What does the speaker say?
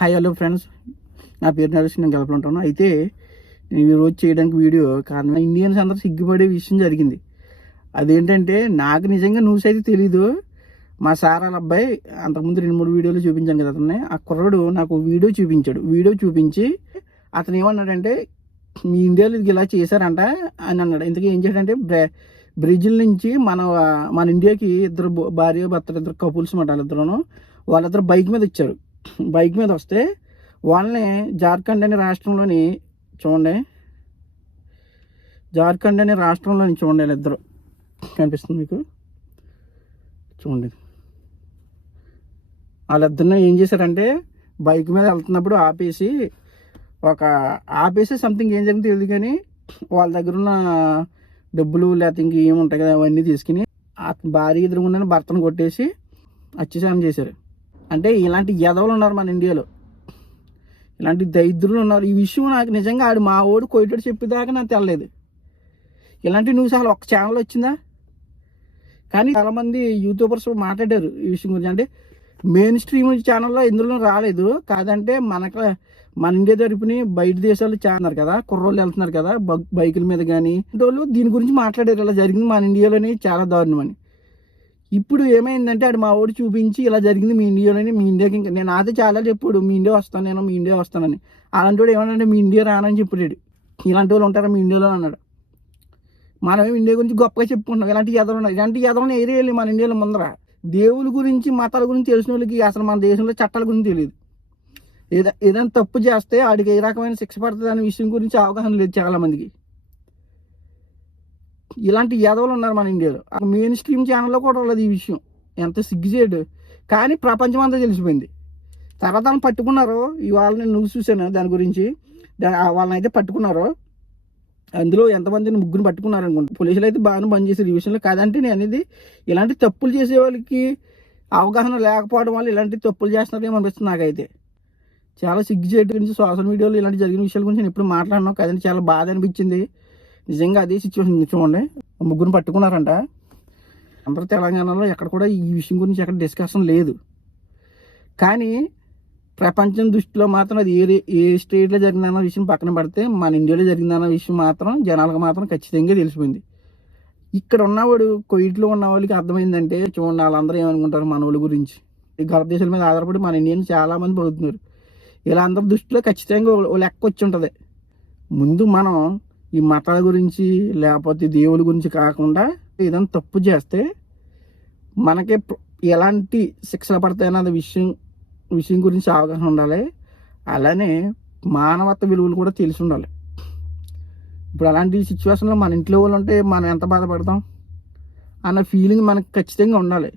Hi hello friends. నా పేరు నరేష్ నేను గెలపలుంటాను అయితే నేను ఈరోజు చేయడానికి వీడియో కారణం ఇండియన్స్ అందరూ సిగ్గుపడే విషయం జరిగింది. అదేంటంటే నాకు నిజంగా న్యూస్ అయితే తెలీదు. మా సార్ వాళ్ళ అబ్బాయి అంతకుముందు రెండు మూడు వీడియోలు చూపించాను కదా అతన్ని. ఆ కుర్రాడు నాకు వీడియో చూపించాడు. వీడియో చూపించి అతను ఏమన్నాడంటే మీ ఇండియాలో ఇది ఇలా చేశారంట అని అన్నాడు. ఇంతకీ ఏం చేశాడంటే బ్రె బ్రెజిల్ నుంచి మన మన ఇండియాకి ఇద్దరు భార్య భర్తలు ఇద్దరు కపుల్స్ మాట వాళ్ళిద్దరును. వాళ్ళిద్దరు బైక్ మీద వచ్చారు. బైక్ మీద వస్తే వాళ్ళని జార్ఖండ్ అనే రాష్ట్రంలోని చూడండి. జార్ఖండ్ అనే రాష్ట్రంలోని చూడండి వీళ్ళిద్దరు కనిపిస్తుంది మీకు? చూడండి. వాళ్ళిద్దరిని ఏం చేశారంటే బైక్ మీద వెళ్తున్నప్పుడు ఆపేసి ఒక ఆపేసి సంథింగ్ ఏం జరిగింది తెలియదు కానీ వాళ్ళ దగ్గర ఉన్న డబ్బులు లేకపోతే ఇంక ఏముంటాయి కదా అవన్నీ తీసుకుని భార్య ఎదురుగుండని భర్తను కొట్టేసి అత్యాచారం చేశారు. అంటే ఇలాంటి యదవులు ఉన్నారు మన ఇండియాలో. ఇలాంటి దరిద్రులు ఉన్నారు. ఈ విషయం నాకు నిజంగా ఆడు మా ఓడు కొయ్యటోడు చెప్పేదాకా నాకు తెలలేదు. ఇలాంటి న్యూస్ అసలు ఒక ఛానల్ వచ్చిందా? కానీ చాలామంది యూట్యూబర్స్ మాట్లాడారు ఈ విషయం గురించి. అంటే మెయిన్ స్ట్రీమ్ ఛానల్లో ఇందులో రాలేదు. కాదంటే మనకు మన ఇండియా తరపుని బయట దేశాలు చేస్తున్నారు కదా కుర్రోళ్ళు వెళ్తున్నారు కదా బ- బైకుల మీద కానీ వాళ్ళు దీని గురించి మాట్లాడారు. ఇలా జరిగింది మన ఇండియాలోని చాలా దారుణం అని. ఇప్పుడు ఏమైందంటే అది మా వాడు చూపించి ఇలా జరిగింది మీ ఇండియాలోని మీ ఇండియాకి ఇంకా నేను అయితే చాలా చెప్పుడు మీ ఇండియా వస్తాను నేను మీ ఇండియా వస్తానని. అలాంటి వాడు ఏమన్నాడు మీ ఇండియా రానని చెప్పాడు ఇలాంటి వాళ్ళు ఉంటారా మీ ఇండియాలో అన్నాడు. మనం ఇండియా గురించి గొప్పగా చెప్పుకుంటున్నాం ఇలాంటి ఎదలు ఉన్నాయి. ఇలాంటి ఎదవని ఏరియాలి మన ఇండియాలో ముందర దేవుల గురించి మతాల గురించి తెలిసిన వాళ్ళకి అసలు మన దేశంలో చట్టాల గురించి తెలియదు. ఏదైనా తప్పు చేస్తే ఆడికి ఏ రకమైన శిక్ష పడుతుంది అనే విషయం గురించి అవగాహన లేదు చాలామందికి. ఇలాంటి యాదవులు ఉన్నారు మన ఇండియాలో. మెయిన్ స్ట్రీమ్ ఛానల్లో కూడా ఉండదు ఈ విషయం. ఎంత సిగ్గుచేడు కానీ ప్రపంచం అంతా తెలిసిపోయింది. తర్వాత వాళ్ళని పట్టుకున్నారు. ఇవాళ నేను న్యూస్ చూశాను దాని గురించి. దా- వాళ్ళని అయితే పట్టుకున్నారు. అందులో ఎంతమందిని ముగ్గురు పట్టుకున్నారు అనుకుంటా. పోలీసులు అయితే బాగానే బంద్ చేశారు. ఈ విషయంలో కాదంటే నేను అనేది ఇలాంటి తప్పులు చేసే వాళ్ళకి అవగాహన లేకపోవడం వల్ల ఇలాంటి తప్పులు చేస్తున్నారేమో అనిపిస్తుంది నాకైతే. చాలా సిగ్గుచేటు గురించి సోషల్ మీడియాలో ఇలాంటి జరిగిన విషయాల గురించి నేను ఎప్పుడు మాట్లాడినా. కదండి చాలా బాధ అనిపించింది. నిజంగా అదే సిచ్యువేషన్ చూడండి. ముగ్గురు పట్టుకున్నారంట. అందరూ తెలంగాణలో ఎక్కడ కూడా ఈ విషయం గురించి ఎక్కడ డిస్కషన్ లేదు. కానీ ప్రపంచం దృష్టిలో మాత్రం అది ఏ ఏ స్టేట్లో జరిగిందన్న విషయం పక్కన పడితే మన ఇండియాలో జరిగిందన్న విషయం మాత్రం జనాలకు మాత్రం ఖచ్చితంగా తెలిసిపోయింది. ఇక్కడ ఉన్నవాడు కొయిట్లో ఉన్న వాళ్ళకి అర్థమైందంటే చూడండి వాళ్ళందరూ ఏమనుకుంటారు మనవుల గురించి? ఈ గల్ఫ్ దేశాల మీద ఆధారపడి మన ఇండియన్ చాలామంది బతుకుతున్నారు. ఇలా అందరి దృష్టిలో ఖచ్చితంగా లెక్క వచ్చి ఉంటుంది. ముందు మనం ఈ మతాల గురించి లేకపోతే దేవుడి గురించి కాకుండా ఏదైనా తప్పు చేస్తే మనకి ఎలాంటి శిక్షలు పడతాయన్నది విషయం విషయం గురించి అవగాహన ఉండాలి. అలానే మానవత్వ విలువలు కూడా తెలిసి ఉండాలి. ఇప్పుడు అలాంటి సిచ్యువేషన్లో మన ఇంట్లో వాళ్ళు ఉంటే మనం ఎంత బాధపడతాం? అన్న ఫీలింగ్ మనకు ఖచ్చితంగా ఉండాలి.